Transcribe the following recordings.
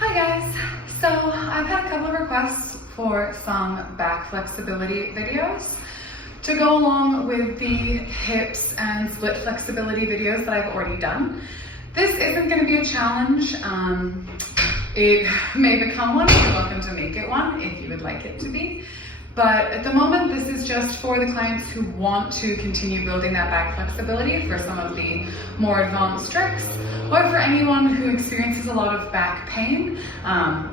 Hi guys! So I've had a couple of requests for some back flexibility videos to go along with the hips and split flexibility videos that I've already done. This isn't going to be a challenge. It may become one. You're welcome to make it one if you would like it to be. But at the moment, this is just for the clients who want to continue building that back flexibility for some of the more advanced tricks, or for anyone who experiences a lot of back pain.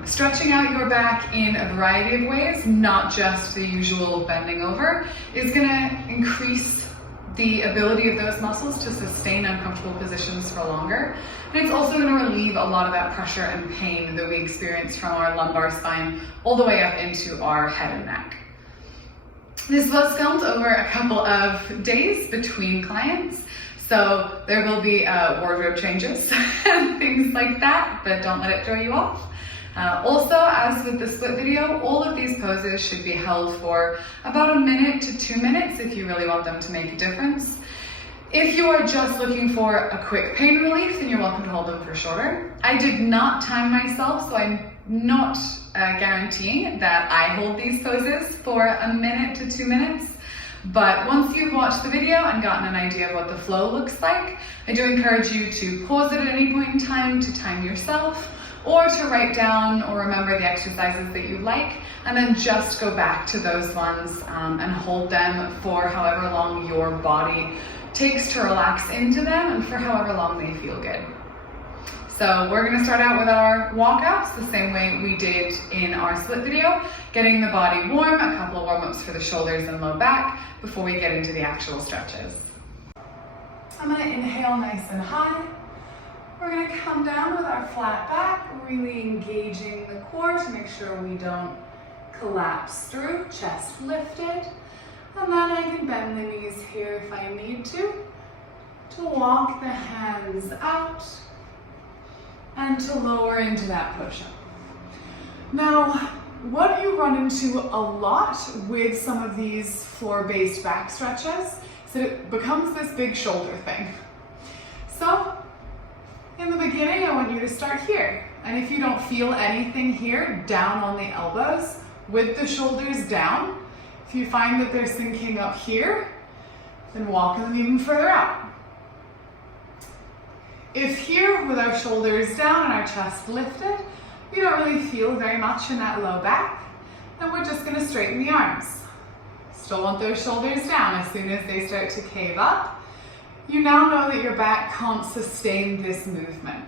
Stretching out your back in a variety of ways, not just the usual bending over, is going to increase the ability of those muscles to sustain uncomfortable positions for longer. And it's also going to relieve a lot of that pressure and pain that we experience from our lumbar spine all the way up into our head and neck. This was filmed over a couple of days between clients, so there will be wardrobe changes and things like that, but don't let it throw you off. Also, as with the split video, all of these poses should be held for about 1 minute to 2 minutes if you really want them to make a difference. If you are just looking for a quick pain relief, then you're welcome to hold them for shorter. I did not time myself, so I'm not guaranteeing that I hold these poses for 1 minute to 2 minutes. But once you've watched the video and gotten an idea of what the flow looks like, I do encourage you to pause it at any point in time to time yourself, or to write down or remember the exercises that you like, and then just go back to those ones and hold them for however long your body takes to relax into them and for however long they feel good. So we're going to start out with our walkouts the same way we did in our split video, getting the body warm, a couple of warm-ups for the shoulders and low back before we get into the actual stretches. I'm going to inhale nice and high. We're going to come down with our flat back, really engaging the core to make sure we don't collapse through, chest lifted. And then I can bend the knees here if I need to walk the hands out and to lower into that push-up. Now, what you run into a lot with some of these floor-based back stretches is that it becomes this big shoulder thing. So, in the beginning, I want you to start here. And if you don't feel anything here, down on the elbows, with the shoulders down. If you find that they're sinking up here, then walk them even further out. If here, with our shoulders down and our chest lifted, you don't really feel very much in that low back, then we're just going to straighten the arms. Still want those shoulders down. As soon as they start to cave up, you now know that your back can't sustain this movement.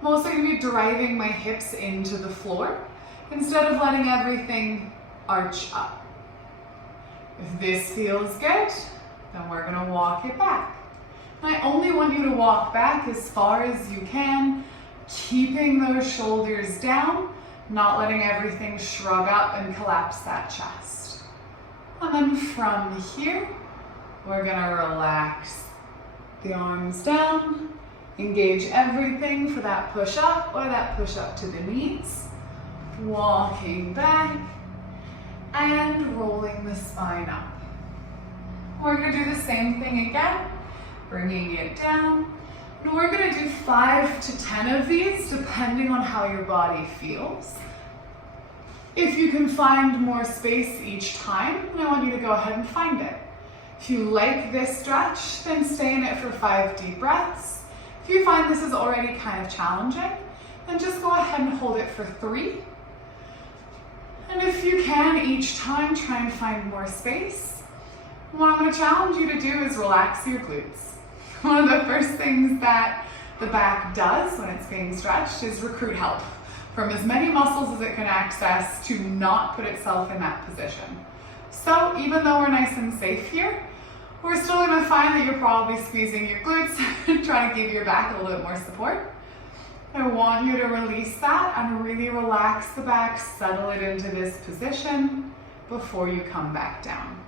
I'm also going to be driving my hips into the floor instead of letting everything arch up. If this feels good, then we're going to walk it back. I only want you to walk back as far as you can, keeping those shoulders down, not letting everything shrug up and collapse that chest. And then from here, we're going to relax the arms down, engage everything for that push up or that push up to the knees, walking back and rolling the spine up. We're going to do the same thing again, bringing it down. And we're going to do 5 to 10 of these depending on how your body feels. If you can find more space each time, I want you to go ahead and find it. If you like this stretch, then stay in it for 5 deep breaths. If you find this is already kind of challenging, then just go ahead and hold it for 3. And if you can, each time, try and find more space. What I'm going to challenge you to do is relax your glutes. One of the first things that the back does when it's being stretched is recruit help from as many muscles as it can access to not put itself in that position. So even though we're nice and safe here, we're still going to find that you're probably squeezing your glutes and trying to give your back a little bit more support. I want you to release that and really relax the back, settle it into this position before you come back down.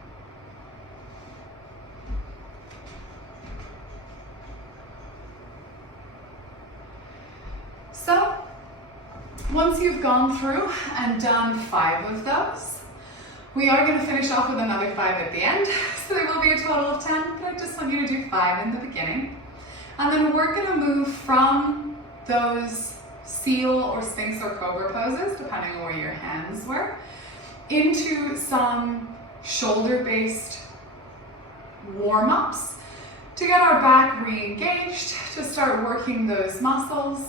So, once you've gone through and done 5 of those, we are going to finish off with another 5 at the end, so there will be a total of 10, but I just want you to do 5 in the beginning. And then we're going to move from those seal or sphinx or cobra poses, depending on where your hands were, into some shoulder-based warm-ups to get our back re-engaged, to start working those muscles,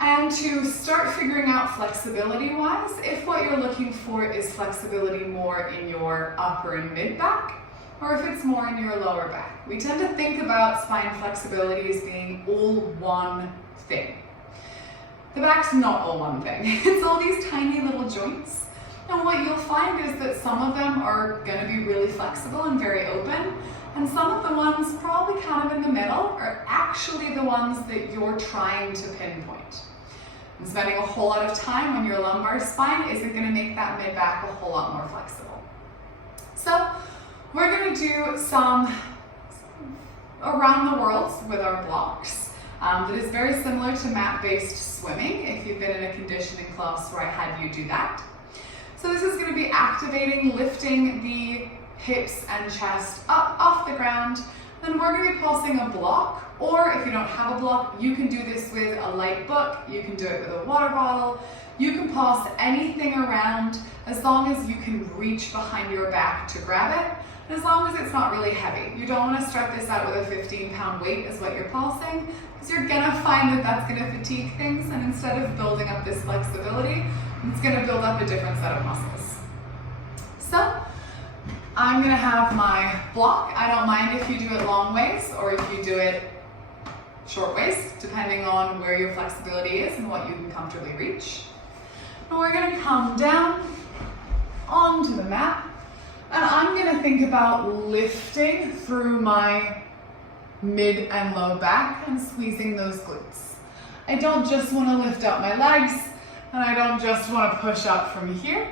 and to start figuring out flexibility-wise if what you're looking for is flexibility more in your upper and mid-back, or if it's more in your lower back. We tend to think about spine flexibility as being all one thing. The back's not all one thing. It's all these tiny little joints. And what you'll find is that some of them are going to be really flexible and very open, and some of the ones probably kind of in the middle are actually the ones that you're trying to pinpoint. And spending a whole lot of time on your lumbar spine isn't going to make that mid-back a whole lot more flexible. So we're going to do some around the world with our blocks. That is very similar to mat-based swimming, if you've been in a conditioning class where I had you do that. So this is going to be activating, lifting the hips and chest up off the ground. Then we're going to be pulsing a block, or if you don't have a block, you can do this with a light book, you can do it with a water bottle, you can pulse anything around as long as you can reach behind your back to grab it, and as long as it's not really heavy. You don't want to start this out with a 15-pound weight is what you're pulsing, because you're going to find that that's going to fatigue things, and instead of building up this flexibility, it's going to build up a different set of muscles. So I'm going to have my block. I don't mind if you do it long ways or if you do it short ways, depending on where your flexibility is and what you can comfortably reach. And we're going to come down onto the mat, and I'm going to think about lifting through my mid and low back and squeezing those glutes. I don't just want to lift up my legs, and I don't just want to push up from here.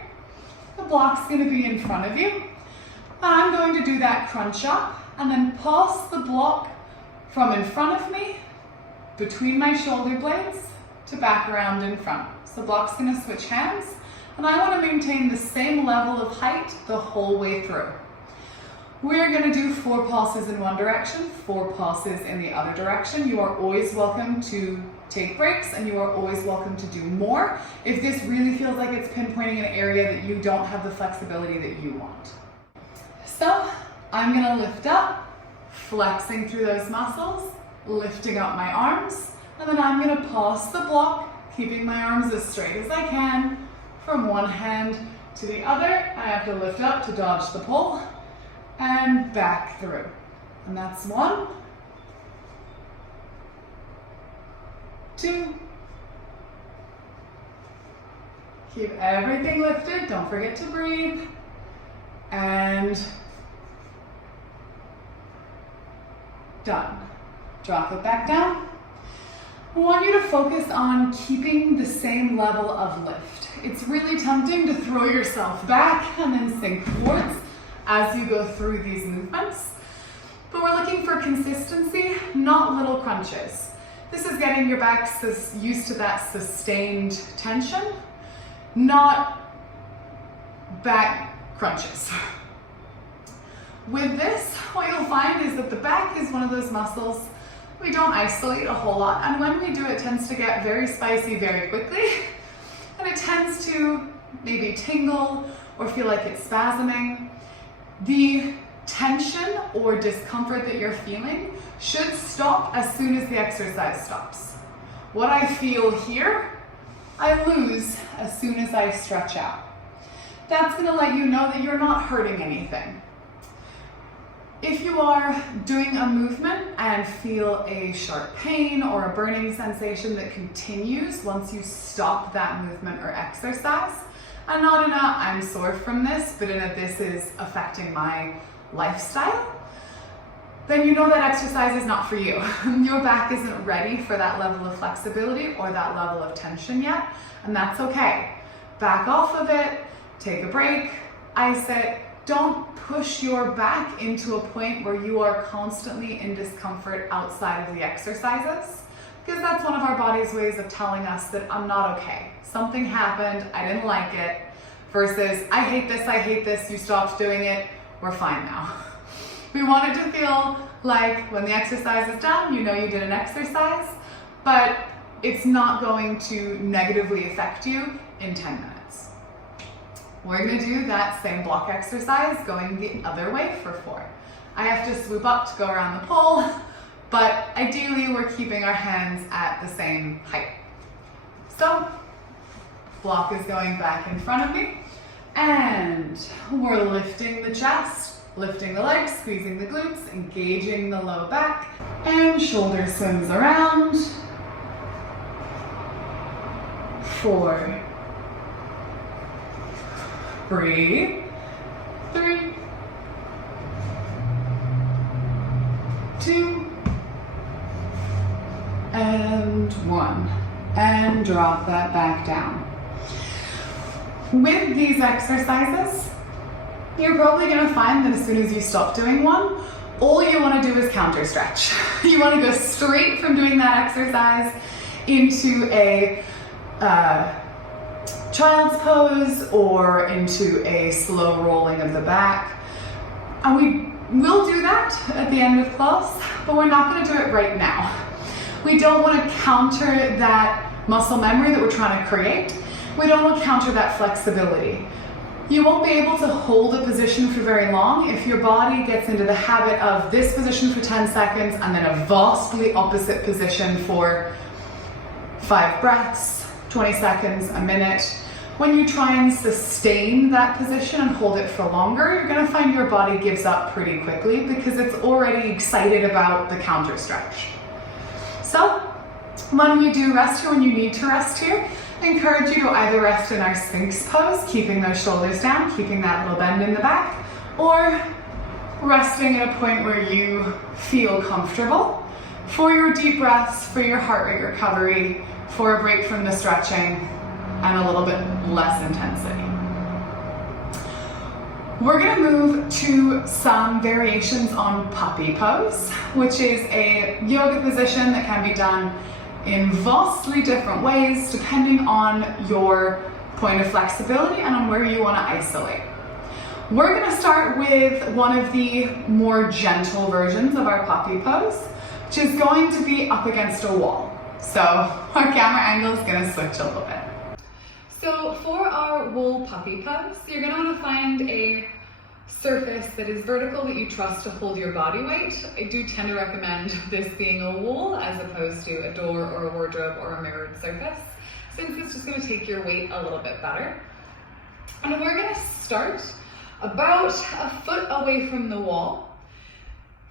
The block's going to be in front of you. I'm going to do that crunch up and then pulse the block from in front of me, between my shoulder blades, to back around in front. So the block's going to switch hands, and I want to maintain the same level of height the whole way through. We're going to do 4 pulses in one direction, 4 pulses in the other direction. You are always welcome to take breaks, and you are always welcome to do more if this really feels like it's pinpointing an area that you don't have the flexibility that you want. So I'm going to lift up, flexing through those muscles, lifting up my arms, and then I'm going to pulse the block, keeping my arms as straight as I can from one hand to the other. I have to lift up to dodge the pull and back through. And that's 1, 2. Keep everything lifted. Don't forget to breathe. And done. Drop it back down. I want you to focus on keeping the same level of lift. It's really tempting to throw yourself back and then sink forwards as you go through these movements. But we're looking for consistency, not little crunches. This is getting your back used to that sustained tension, not back crunches. With this, what you'll find is that the back is one of those muscles we don't isolate a whole lot, and when we do, it tends to get very spicy very quickly, and it tends to maybe tingle or feel like it's spasming. The tension or discomfort that you're feeling should stop as soon as the exercise stops. What I feel here, I lose as soon as I stretch out. That's going to let you know that you're not hurting anything. If you are doing a movement and feel a sharp pain or a burning sensation that continues once you stop that movement or exercise, and not in a I'm sore from this, but in a this is affecting my lifestyle, then you know that exercise is not for you. Your back isn't ready for that level of flexibility or that level of tension yet, and that's okay. Back off of it, take a break, ice it. Don't push your back into a point where you are constantly in discomfort outside of the exercises, because that's one of our body's ways of telling us that I'm not okay. Something happened, I didn't like it, versus I hate this, you stopped doing it, we're fine now. We want it to feel like when the exercise is done, you know you did an exercise, but it's not going to negatively affect you in 10 minutes. We're gonna do that same block exercise going the other way for 4. I have to swoop up to go around the pole, but ideally we're keeping our hands at the same height. So, block is going back in front of me, and we're lifting the chest, lifting the legs, squeezing the glutes, engaging the low back, and shoulder swims around. 4. Breathe. 3. 2. And 1. And drop that back down. With these exercises, you're probably going to find that as soon as you stop doing one, all you want to do is counter stretch. You want to go straight from doing that exercise into a child's pose or into a slow rolling of the back. And we will do that at the end of class, but we're not going to do it right now. We don't want to counter that muscle memory that we're trying to create. We don't want to counter that flexibility. You won't be able to hold a position for very long if your body gets into the habit of this position for 10 seconds and then a vastly opposite position for 5 breaths, 20 seconds, a minute. When you try and sustain that position and hold it for longer, you're going to find your body gives up pretty quickly because it's already excited about the counter stretch. So when you do rest here, when you need to rest here, I encourage you to either rest in our Sphinx pose, keeping those shoulders down, keeping that little bend in the back, or resting at a point where you feel comfortable for your deep breaths, for your heart rate recovery, for a break from the stretching, and a little bit less intensity. We're going to move to some variations on puppy pose, which is a yoga position that can be done in vastly different ways depending on your point of flexibility and on where you want to isolate. We're going to start with one of the more gentle versions of our puppy pose, which is going to be up against a wall. So our camera angle is going to switch a little bit. So for our wool puppy pose, you're going to want to find a surface that is vertical that you trust to hold your body weight. I do tend to recommend this being a wool as opposed to a door or a wardrobe or a mirrored surface, since it's just going to take your weight a little bit better. And we're going to start about a foot away from the wall.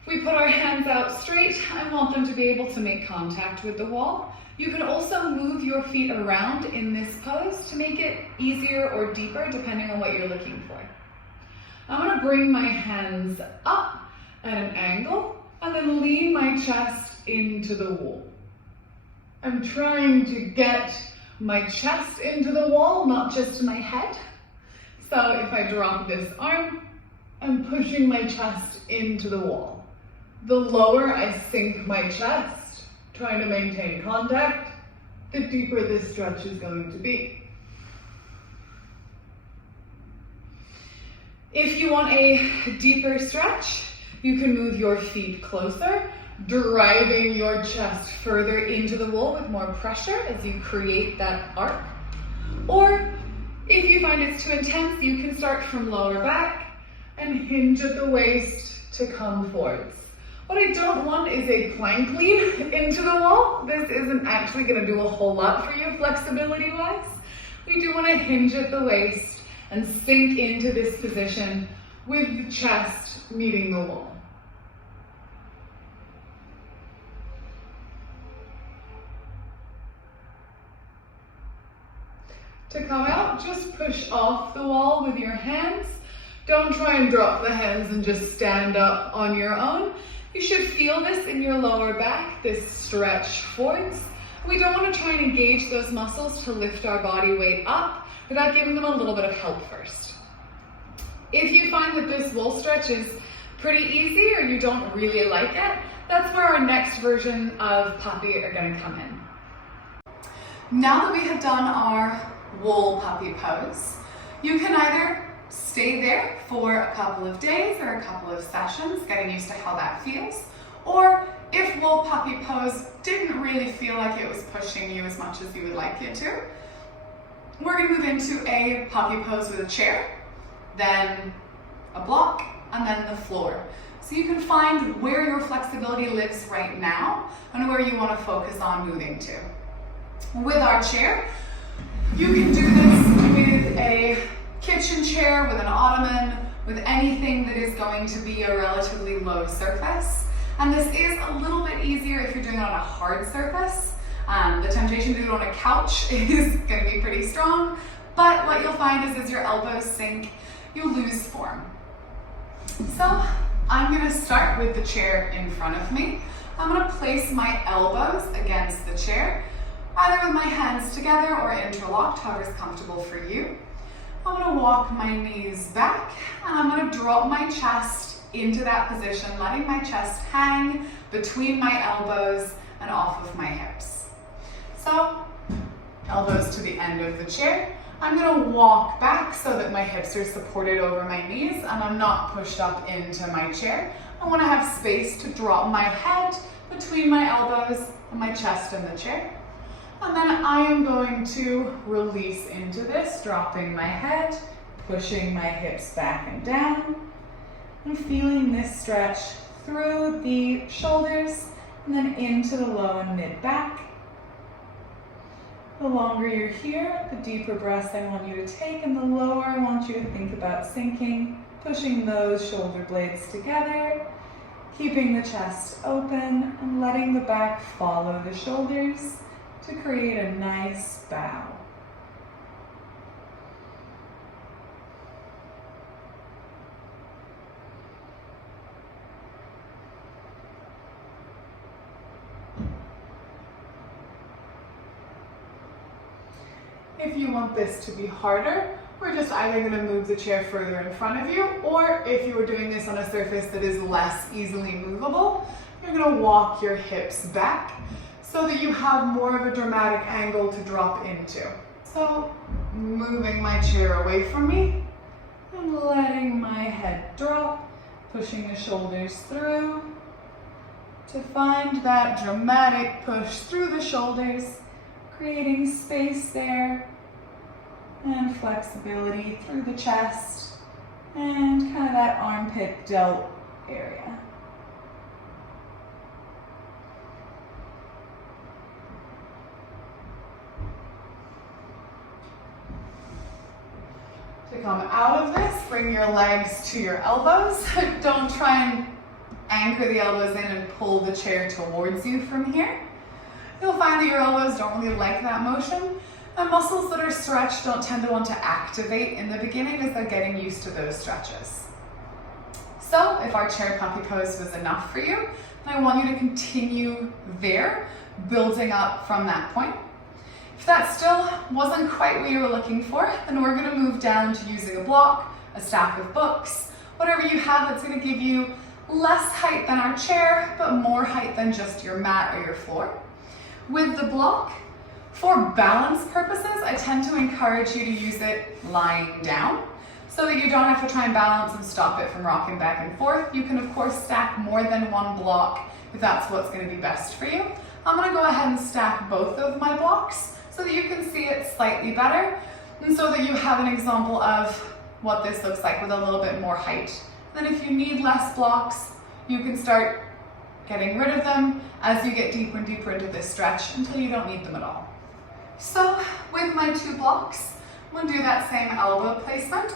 We put our hands out straight and want them to be able to make contact with the wall. You can also move your feet around in this pose to make it easier or deeper depending on what you're looking for. I'm going to bring my hands up at an angle and then lean my chest into the wall. I'm trying to get my chest into the wall, not just my head. So if I drop this arm, I'm pushing my chest into the wall. The lower I sink my chest, trying to maintain contact, the deeper this stretch is going to be. If you want a deeper stretch, you can move your feet closer, driving your chest further into the wall with more pressure as you create that arc. Or if you find it's too intense, you can start from lower back and hinge at the waist to come forwards. What I don't want is a plank lead into the wall. This isn't actually going to do a whole lot for you flexibility-wise. We do want to hinge at the waist and sink into this position with the chest meeting the wall. To come out, just push off the wall with your hands. Don't try and drop the hands and just stand up on your own. You should feel this in your lower back, this stretch forwards. We don't want to try and engage those muscles to lift our body weight up without giving them a little bit of help first. If you find that this wall stretch is pretty easy or you don't really like it, that's where our next version of puppy are going to come in. Now that we have done our wool puppy pose, you can either stay there for a couple of days or a couple of sessions, getting used to how that feels, or if Wool Puppy Pose didn't really feel like it was pushing you as much as you would like it to, we're going to move into a puppy pose with a chair, then a block, and then the floor. So you can find where your flexibility lives right now and where you want to focus on moving to. With our chair, you can do this with a kitchen chair, with an ottoman, with anything that is going to be a relatively low surface. And this is a little bit easier if you're doing it on a hard surface. The temptation to do it on a couch is going to be pretty strong, but what you'll find is as your elbows sink, you lose form. So I'm going to start with the chair in front of me. I'm going to place my elbows against the chair, either with my hands together or interlocked, however is comfortable for you. I'm going to walk my knees back, and I'm going to drop my chest into that position, letting my chest hang between my elbows and off of my hips. So, elbows to the end of the chair. I'm going to walk back so that my hips are supported over my knees and I'm not pushed up into my chair. I want to have space to drop my head between my elbows and my chest in the chair. And then I am going to release into this, dropping my head, pushing my hips back and down, and feeling this stretch through the shoulders and then into the low and mid back. The longer you're here, the deeper breaths I want you to take, and the lower I want you to think about sinking, pushing those shoulder blades together, keeping the chest open and letting the back follow the shoulders to create a nice bow. If you want this to be harder, we're just either going to move the chair further in front of you, or if you were doing this on a surface that is less easily movable, you're going to walk your hips back so that you have more of a dramatic angle to drop into. So, moving my chair away from me and letting my head drop, pushing the shoulders through to find that dramatic push through the shoulders, creating space there and flexibility through the chest and kind of that armpit delt area. To come out of this, bring your legs to your elbows. Don't try and anchor the elbows in and pull the chair towards you from here. You'll find that your elbows don't really like that motion, and muscles that are stretched don't tend to want to activate in the beginning as they're getting used to those stretches. So if our chair puppy pose was enough for you, then I want you to continue there, building up from that point. If that still wasn't quite what you were looking for, then we're going to move down to using a block, a stack of books, whatever you have that's going to give you less height than our chair, but more height than just your mat or your floor. With the block, for balance purposes, I tend to encourage you to use it lying down so that you don't have to try and balance and stop it from rocking back and forth. You can of course stack more than one block if that's what's going to be best for you. I'm going to go ahead and stack both of my blocks so that you can see it slightly better and so that you have an example of what this looks like with a little bit more height. Then if you need less blocks, you can start getting rid of them as you get deeper and deeper into this stretch until you don't need them at all. So with my two blocks, I'm going to do that same elbow placement,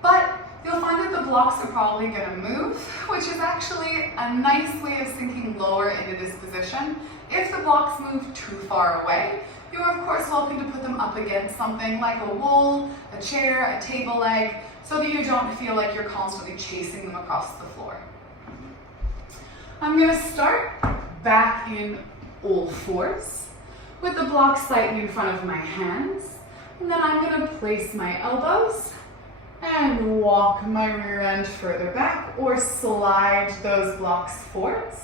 but you'll find that the blocks are probably going to move, which is actually a nice way of sinking lower into this position. If the blocks move too far away, you are of course welcome to put them up against something like a wool, a chair, a table leg, so that you don't feel like you're constantly chasing them across the floor. I'm going to start back in all fours with the block slightly in front of my hands, and then I'm going to place my elbows and walk my rear end further back or slide those blocks forwards.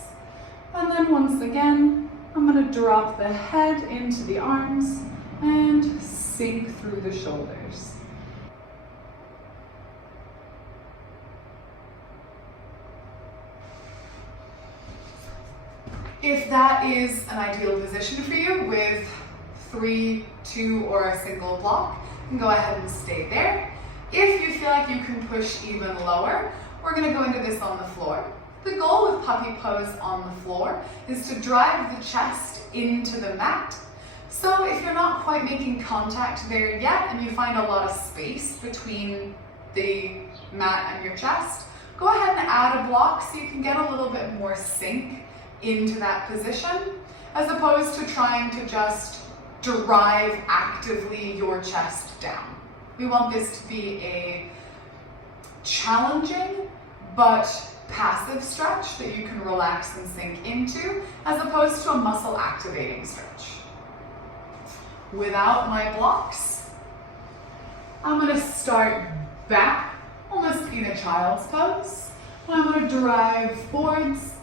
And then once again, I'm going to drop the head into the arms and sink through the shoulders. If that is an ideal position for you with 3, 2, or a single block, then go ahead and stay there. If you feel like you can push even lower, we're going to go into this on the floor. The goal with puppy pose on the floor is to drive the chest into the mat. So if you're not quite making contact there yet and you find a lot of space between the mat and your chest, go ahead and add a block so you can get a little bit more sink into that position, as opposed to trying to just drive actively your chest down. We want this to be a challenging but passive stretch that you can relax and sink into, as opposed to a muscle activating stretch. Without my blocks, I'm going to start back, almost in a child's pose. I'm going to drive forwards,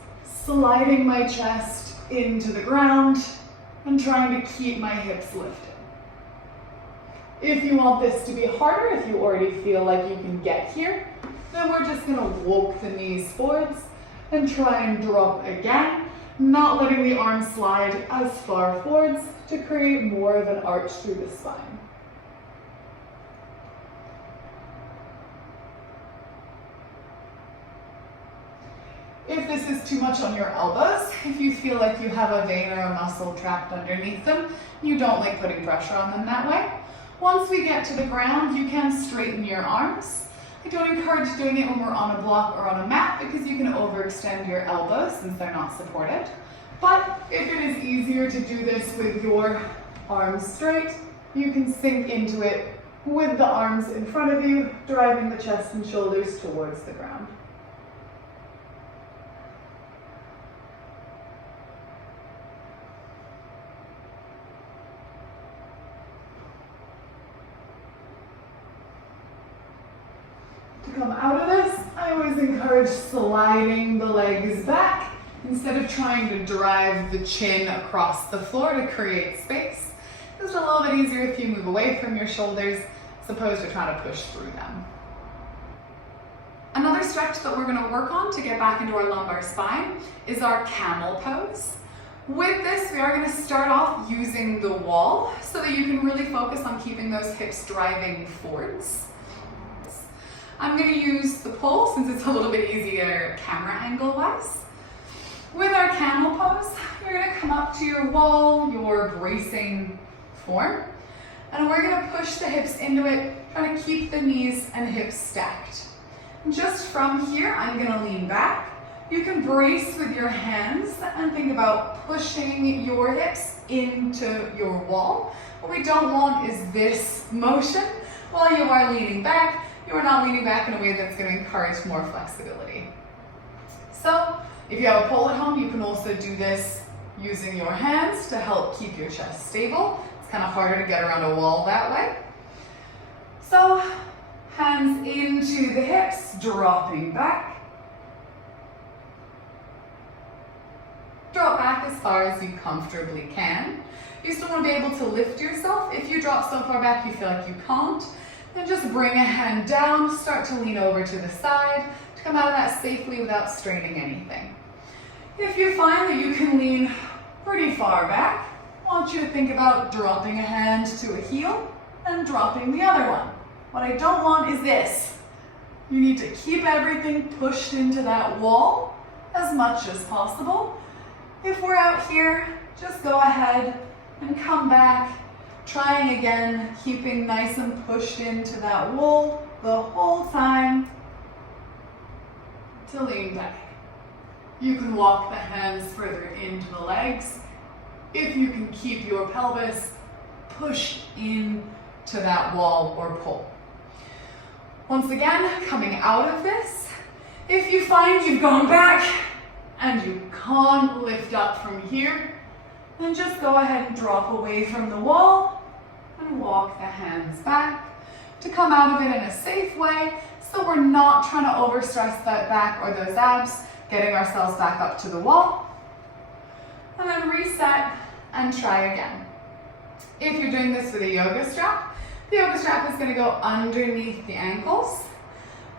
sliding my chest into the ground and trying to keep my hips lifted. If you want this to be harder, if you already feel like you can get here, then we're just going to walk the knees forwards and try and drop again, not letting the arms slide as far forwards to create more of an arch through the spine. If this is too much on your elbows, if you feel like you have a vein or a muscle trapped underneath them, you don't like putting pressure on them that way. Once we get to the ground, you can straighten your arms. I don't encourage doing it when we're on a block or on a mat because you can overextend your elbows since they're not supported. But if it is easier to do this with your arms straight, you can sink into it with the arms in front of you, driving the chest and shoulders towards the ground. To come out of this, I always encourage sliding the legs back instead of trying to drive the chin across the floor to create space. It's a little bit easier if you move away from your shoulders as opposed to trying to push through them. Another stretch that we're going to work on to get back into our lumbar spine is our camel pose. With this, we are going to start off using the wall so that you can really focus on keeping those hips driving forwards. I'm going to use the pole since it's a little bit easier camera angle wise. With our camel pose, you're going to come up to your wall, your bracing form, and we're going to push the hips into it, trying to keep the knees and hips stacked. And just from here, I'm going to lean back. You can brace with your hands and think about pushing your hips into your wall. What we don't want is this motion while you are leaning back. You are not leaning back in a way that's going to encourage more flexibility. So if you have a pole at home, you can also do this using your hands to help keep your chest stable. It's kind of harder to get around a wall that way. So hands into the hips, dropping back. Drop back as far as you comfortably can. You still want to be able to lift yourself. If you drop so far back you feel like you can't, then just bring a hand down, start to lean over to the side to come out of that safely without straining anything. If you find that you can lean pretty far back, I want you to think about dropping a hand to a heel and dropping the other one. What I don't want is this. You need to keep everything pushed into that wall as much as possible. If we're out here, just go ahead and come back, trying again, keeping nice and pushed into that wall the whole time to lean back. You can walk the hands further into the legs if you can keep your pelvis pushed into that wall or pole. Once again, coming out of this, if you find you've gone back and you can't lift up from here, then just go ahead and drop away from the wall and walk the hands back to come out of it in a safe way so we're not trying to overstress that back or those abs, getting ourselves back up to the wall. And then reset and try again. If you're doing this with a yoga strap, the yoga strap is going to go underneath the ankles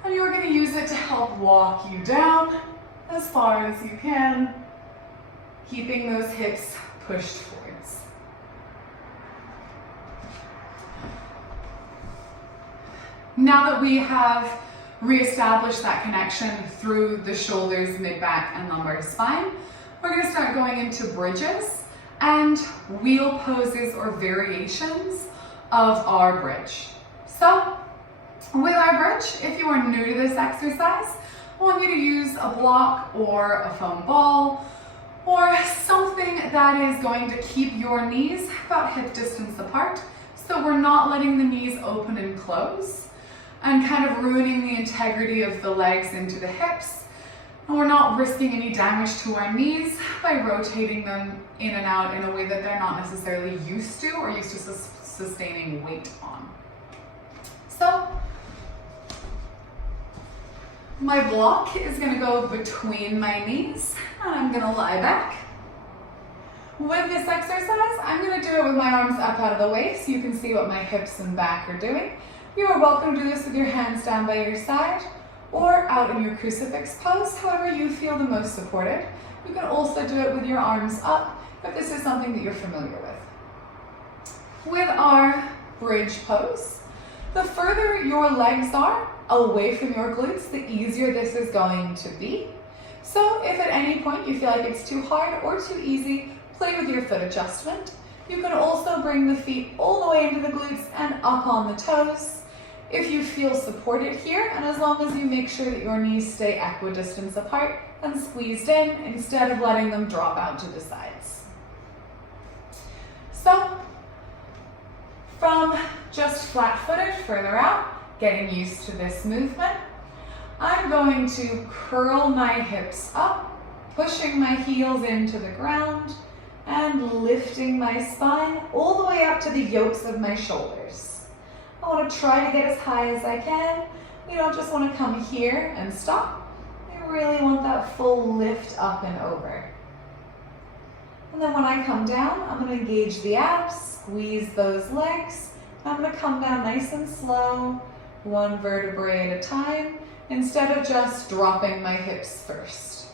and you're going to use it to help walk you down as far as you can, keeping those hips pushed forwards. Now that we have reestablished that connection through the shoulders, mid-back, and lumbar spine, we're going to start going into bridges and wheel poses or variations of our bridge. So with our bridge, if you are new to this exercise, I want you to use a block or a foam ball or something that is going to keep your knees about hip distance apart, so we're not letting the knees open and close and kind of ruining the integrity of the legs into the hips. And we're not risking any damage to our knees by rotating them in and out in a way that they're not necessarily used to or used to sustaining weight on. So my block is going to go between my knees and I'm going to lie back. With this exercise, I'm going to do it with my arms up out of the way so you can see what my hips and back are doing. You are welcome to do this with your hands down by your side or out in your crucifix pose, however you feel the most supported. You can also do it with your arms up if this is something that you're familiar with. With our bridge pose, the further your legs are away from your glutes, the easier this is going to be. So if at any point you feel like it's too hard or too easy, play with your foot adjustment. You can also bring the feet all the way into the glutes and up on the toes if you feel supported here, and as long as you make sure that your knees stay equidistance apart and squeezed in instead of letting them drop out to the sides. So from just flat-footed further out, getting used to this movement, I'm going to curl my hips up, pushing my heels into the ground and lifting my spine all the way up to the yokes of my shoulders. I want to try to get as high as I can. You don't just want to come here and stop. You really want that full lift up and over. And then when I come down, I'm going to engage the abs, squeeze those legs. I'm going to come down nice and slow, one vertebrae at a time, instead of just dropping my hips first.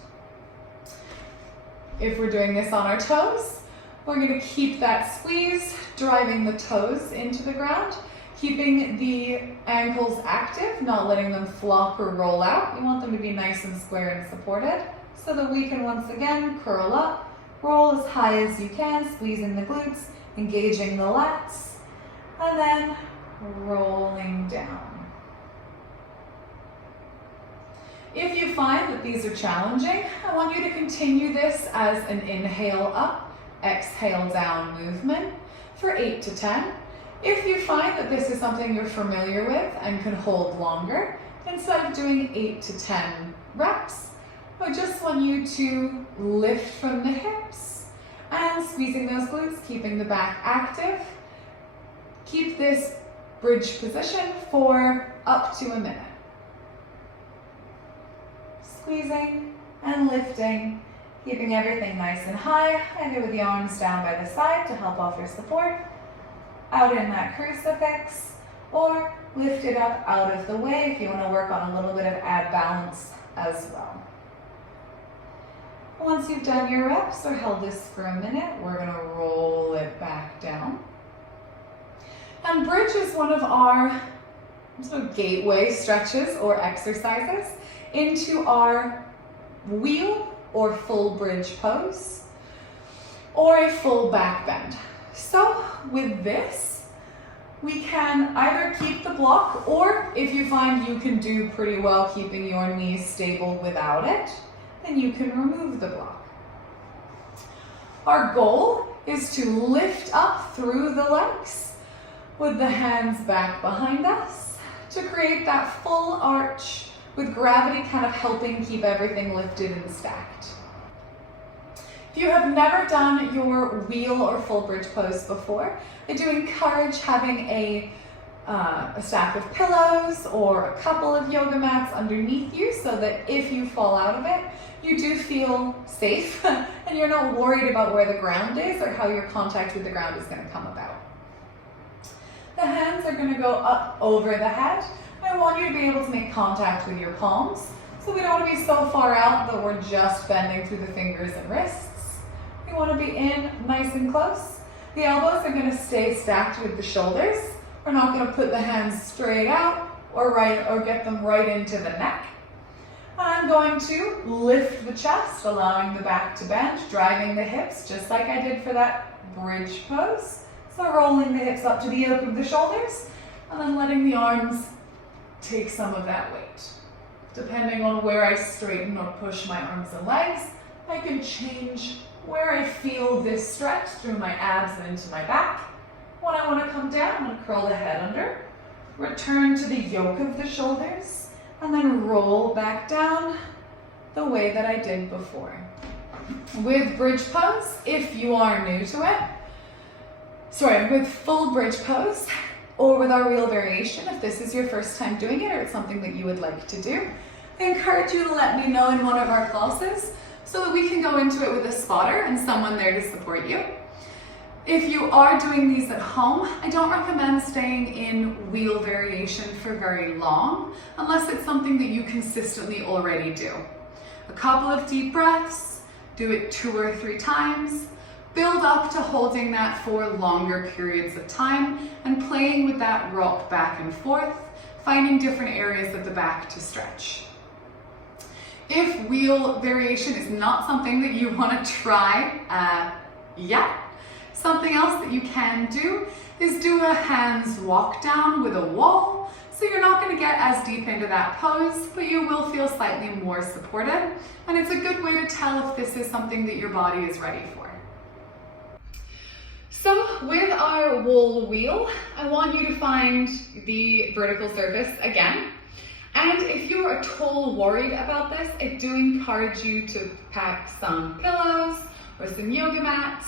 If we're doing this on our toes, we're going to keep that squeeze, driving the toes into the ground, keeping the ankles active, not letting them flop or roll out. We want them to be nice and square and supported so that we can once again curl up, roll as high as you can, squeezing the glutes, engaging the lats, and then rolling down. If you find that these are challenging, I want you to continue this as an inhale up, exhale down movement for 8 to 10. If you find that this is something you're familiar with and can hold longer, instead of doing 8 to 10 reps, I just want you to lift from the hips and squeezing those glutes, keeping the back active. Keep this bridge position for up to a minute. Squeezing and lifting, keeping everything nice and high, either with the arms down by the side to help offer support, out in that crucifix, or lift it up out of the way if you want to work on a little bit of ab balance as well. Once you've done your reps or held this for a minute, we're going to roll it back down. And bridge is one of our sort of gateway stretches or exercises into our wheel or full bridge pose or a full back bend. So with this, we can either keep the block, or if you find you can do pretty well keeping your knees stable without it, then you can remove the block. Our goal is to lift up through the legs with the hands back behind us to create that full arch with gravity kind of helping keep everything lifted and stacked. If you have never done your wheel or full bridge pose before, I do encourage having a stack of pillows or a couple of yoga mats underneath you so that if you fall out of it, you do feel safe and you're not worried about where the ground is or how your contact with the ground is going to come about. The hands are going to go up over the head. I want you to be able to make contact with your palms. So we don't want to be so far out that we're just bending through the fingers and wrists. You want to be in nice and close. The elbows are going to stay stacked with the shoulders. We're not going to put the hands straight out or get them right into the neck. I'm going to lift the chest, allowing the back to bend, driving the hips, just like I did for that bridge pose. So rolling the hips up to the yoke of the shoulders, and then letting the arms take some of that weight. Depending on where I straighten or push my arms and legs, I can change where I feel this stretch through my abs and into my back. When I want to come down, I'm going to curl the head under, return to the yoke of the shoulders, and then roll back down the way that I did before. With bridge pose, if you are new to it, with full bridge pose, or with our wheel variation, if this is your first time doing it or it's something that you would like to do, I encourage you to let me know in one of our classes so that we can go into it with a spotter and someone there to support you. If you are doing these at home, I don't recommend staying in wheel variation for very long unless it's something that you consistently already do. A couple of deep breaths, do it 2 or 3 times, build up to holding that for longer periods of time and playing with that rock back and forth, finding different areas of the back to stretch. If wheel variation is not something that you want to try yet, something else that you can do is do a hands walk down with a wall. So you're not going to get as deep into that pose, but you will feel slightly more supported. And it's a good way to tell if this is something that your body is ready for. So with our wall wheel, I want you to find the vertical surface again. And if you're at all worried about this, I do encourage you to pack some pillows or some yoga mats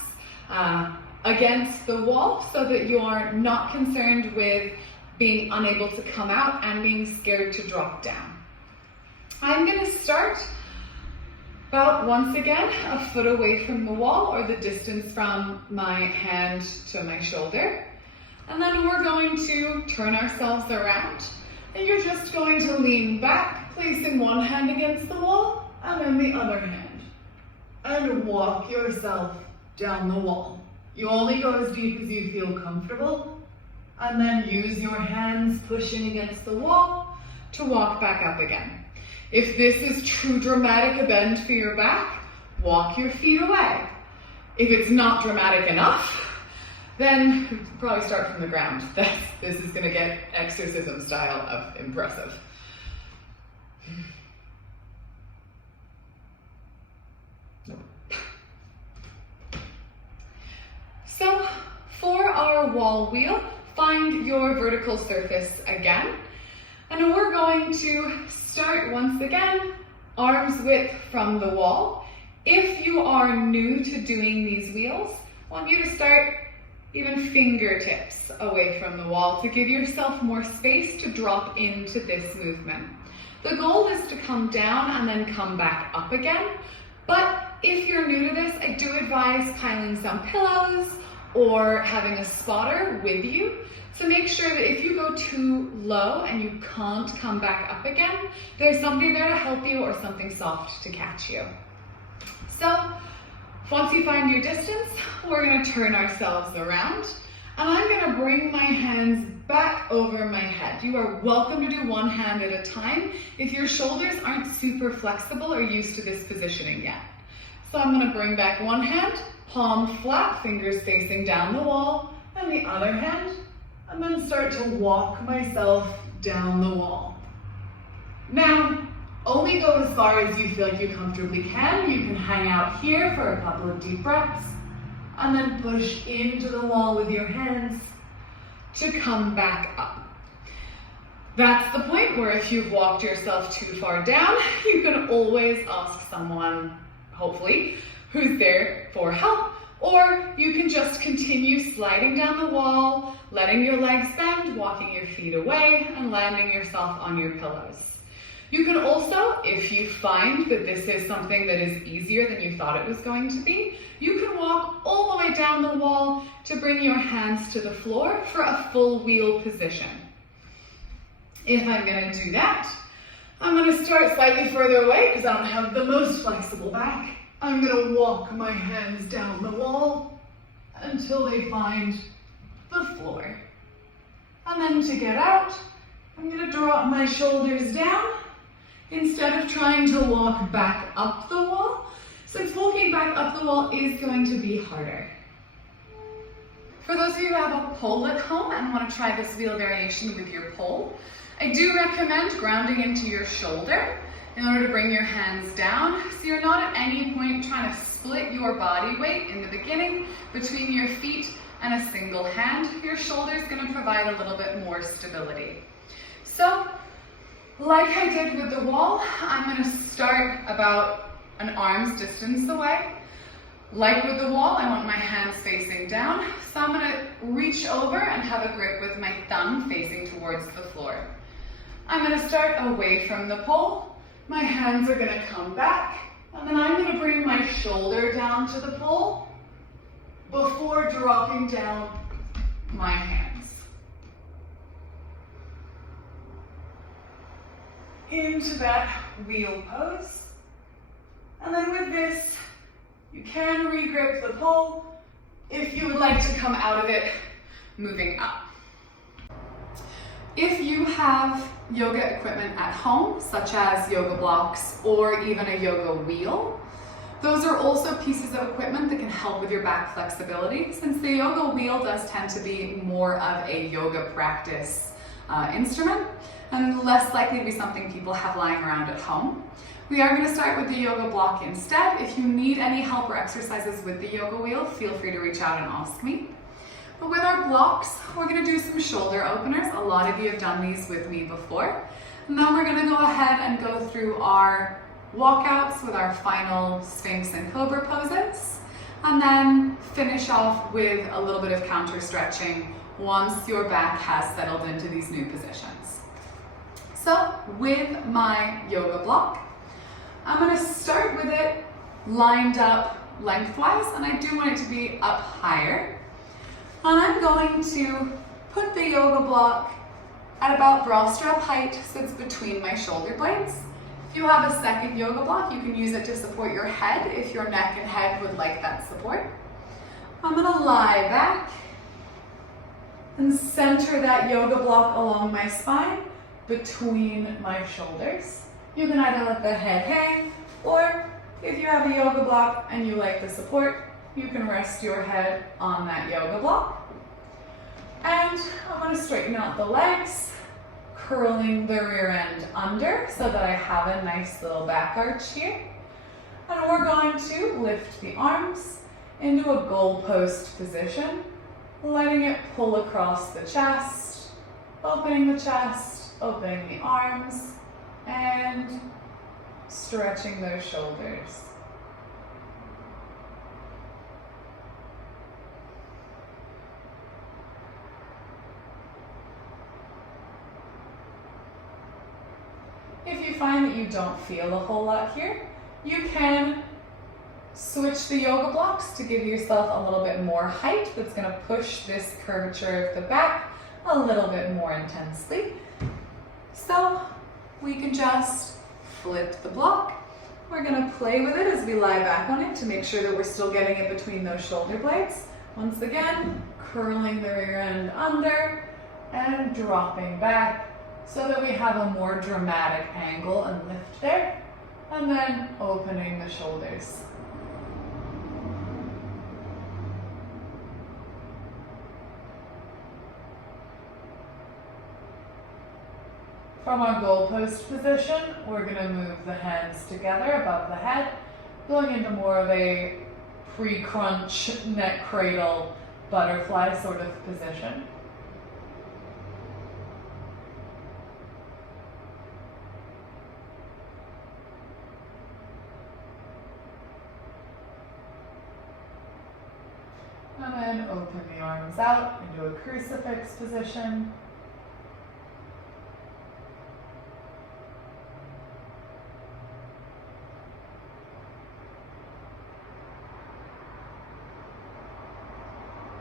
against the wall so that you are not concerned with being unable to come out and being scared to drop down. I'm going to start about, once again, a foot away from the wall or the distance from my hand to my shoulder. And then we're going to turn ourselves around. And you're just going to lean back, placing one hand against the wall and then the other hand. And walk yourself down the wall. You only go as deep as you feel comfortable. And then use your hands pushing against the wall to walk back up again. If this is too dramatic a bend for your back, walk your feet away. If it's not dramatic enough, then probably start from the ground. This is going to get exorcism style of impressive. Nope. So for our wall wheel, find your vertical surface again. And we're going to start once again, arms width from the wall. If you are new to doing these wheels, I want you to start even fingertips away from the wall to give yourself more space to drop into this movement. The goal is to come down and then come back up again. But if you're new to this, I do advise piling some pillows or having a spotter with you to make sure that if you go too low and you can't come back up again, there's somebody there to help you or something soft to catch you. So once you find your distance, we're going to turn ourselves around and I'm going to bring my hands back over my head. You are welcome to do one hand at a time if your shoulders aren't super flexible or used to this positioning yet. So I'm going to bring back one hand, palm flat, fingers facing down the wall, and the other hand, I'm going to start to walk myself down the wall. Now, only go as far as you feel like you comfortably can. You can hang out here for a couple of deep breaths and then push into the wall with your hands to come back up. That's the point where if you've walked yourself too far down, you can always ask someone, hopefully, who's there for help, or you can just continue sliding down the wall, letting your legs bend, walking your feet away, and landing yourself on your pillows. You can also, if you find that this is something that is easier than you thought it was going to be, you can walk all the way down the wall to bring your hands to the floor for a full wheel position. If I'm going to do that, I'm going to start slightly further away because I don't have the most flexible back. I'm gonna walk my hands down the wall until they find the floor. And then to get out, I'm gonna drop my shoulders down instead of trying to walk back up the wall, since walking back up the wall is going to be harder. For those of you who have a pole at home and want to try this wheel variation with your pole, I do recommend grounding into your shoulder in order to bring your hands down, so you're not at any point trying to split your body weight in the beginning between your feet and a single hand. Your shoulder is going to provide a little bit more stability. So, like I did with the wall, I'm going to start about an arm's distance away. Like with the wall, I want my hands facing down, so I'm going to reach over and have a grip with my thumb facing towards the floor. I'm going to start away from the pole, my hands are going to come back, and then I'm going to bring my shoulder down to the pole before dropping down my hands. Into that wheel pose, and then with this, you can re-grip the pole if you would like to come out of it moving up. If you have yoga equipment at home, such as yoga blocks or even a yoga wheel, those are also pieces of equipment that can help with your back flexibility, since the yoga wheel does tend to be more of a yoga practice instrument and less likely to be something people have lying around at home. We are going to start with the yoga block instead. If you need any help or exercises with the yoga wheel, feel free to reach out and ask me. But with our blocks, we're going to do some shoulder openers. A lot of you have done these with me before. And then we're going to go ahead and go through our walkouts with our final Sphinx and Cobra poses. And then finish off with a little bit of counter stretching once your back has settled into these new positions. So with my yoga block, I'm going to start with it lined up lengthwise, and I do want it to be up higher. And I'm going to put the yoga block at about bra strap height, so it's between my shoulder blades. If you have a second yoga block, you can use it to support your head if your neck and head would like that support. I'm going to lie back and center that yoga block along my spine between my shoulders. You can either let the head hang, or if you have a yoga block and you like the support, you can rest your head on that yoga block. And I'm going to straighten out the legs, curling the rear end under so that I have a nice little back arch here. And we're going to lift the arms into a goalpost position, letting it pull across the chest, opening the chest, opening the arms, and stretching those shoulders. If you find that you don't feel a whole lot here, you can switch the yoga blocks to give yourself a little bit more height that's going to push this curvature of the back a little bit more intensely. So we can just flip the block. We're going to play with it as we lie back on it to make sure that we're still getting it between those shoulder blades. Once again, curling the rear end under and dropping back so that we have a more dramatic angle and lift there, and then opening the shoulders. From our goalpost position, we're going to move the hands together above the head, going into more of a pre-crunch neck cradle butterfly sort of position. And then open the arms out into a crucifix position.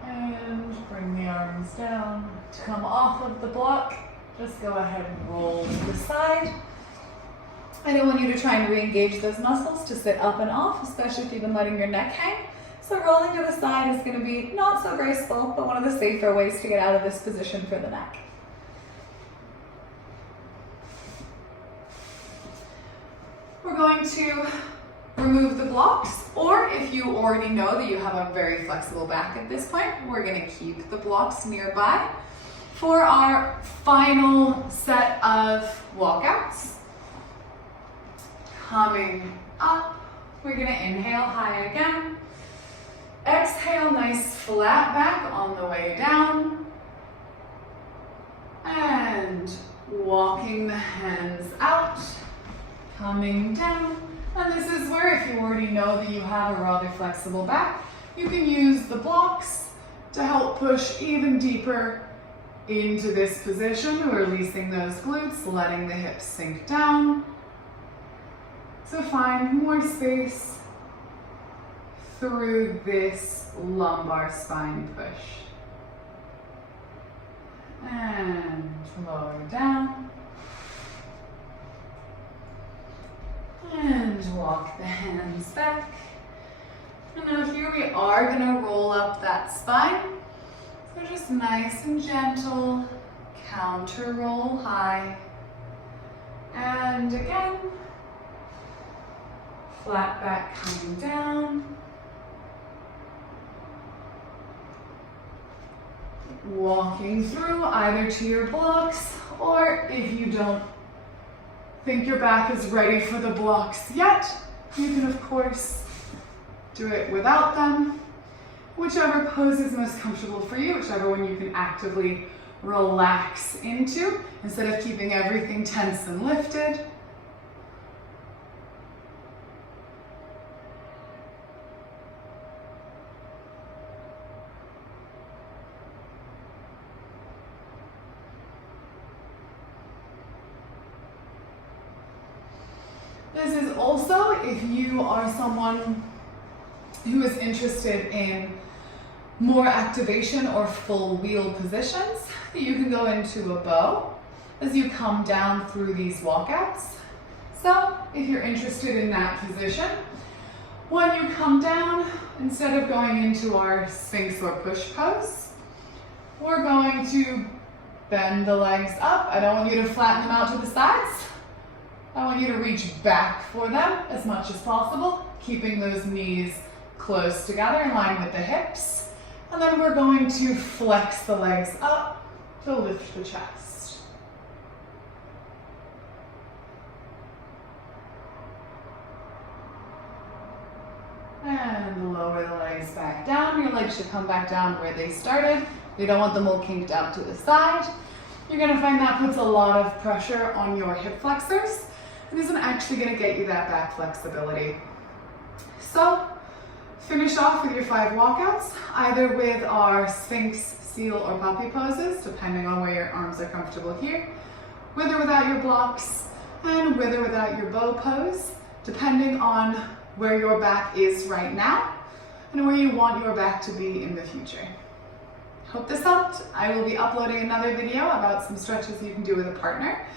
And bring the arms down. To come off of the block, just go ahead and roll to the side. I don't want you to try and re-engage those muscles to sit up and off, especially if you've been letting your neck hang. So rolling to the side is going to be not so graceful, but one of the safer ways to get out of this position for the neck. We're going to remove the blocks, or if you already know that you have a very flexible back at this point, we're going to keep the blocks nearby for our final set of walkouts. Coming up, we're going to inhale high again. Exhale, nice flat back on the way down. And walking the hands out, coming down. And this is where, if you already know that you have a rather flexible back, you can use the blocks to help push even deeper into this position, releasing those glutes, letting the hips sink down. So find more space through this lumbar spine push. And lower down. And walk the hands back. And now here we are going to roll up that spine. So just nice and gentle, counter roll high. And again, flat back coming down. Walking through either to your blocks, or if you don't think your back is ready for the blocks yet, you can of course do it without them. Whichever pose is most comfortable for you, whichever one you can actively relax into instead of keeping everything tense and lifted. This is also if you are someone who is interested in more activation or full wheel positions, you can go into a bow as you come down through these walkouts. So if you're interested in that position, when you come down, instead of going into our Sphinx or push pose, we're going to bend the legs up. I don't want you to flatten them out to the sides. I want you to reach back for them as much as possible, keeping those knees close together in line with the hips. And then we're going to flex the legs up to lift the chest. And lower the legs back down. Your legs should come back down where they started. We don't want them all kinked out to the side. You're going to find that puts a lot of pressure on your hip flexors. And isn't actually going to get you that back flexibility. So finish off with your 5 walkouts, either with our Sphinx, Seal, or Puppy poses, depending on where your arms are comfortable here, with or without your blocks, and with or without your bow pose, depending on where your back is right now and where you want your back to be in the future. Hope this helped. I will be uploading another video about some stretches you can do with a partner,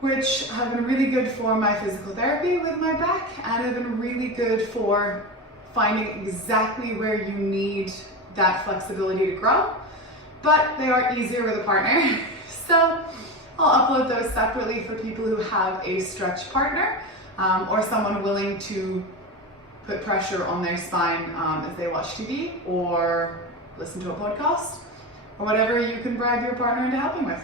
which have been really good for my physical therapy with my back and have been really good for finding exactly where you need that flexibility to grow, but they are easier with a partner. So I'll upload those separately for people who have a stretch partner or someone willing to put pressure on their spine as they watch TV or listen to a podcast or whatever you can bribe your partner into helping with.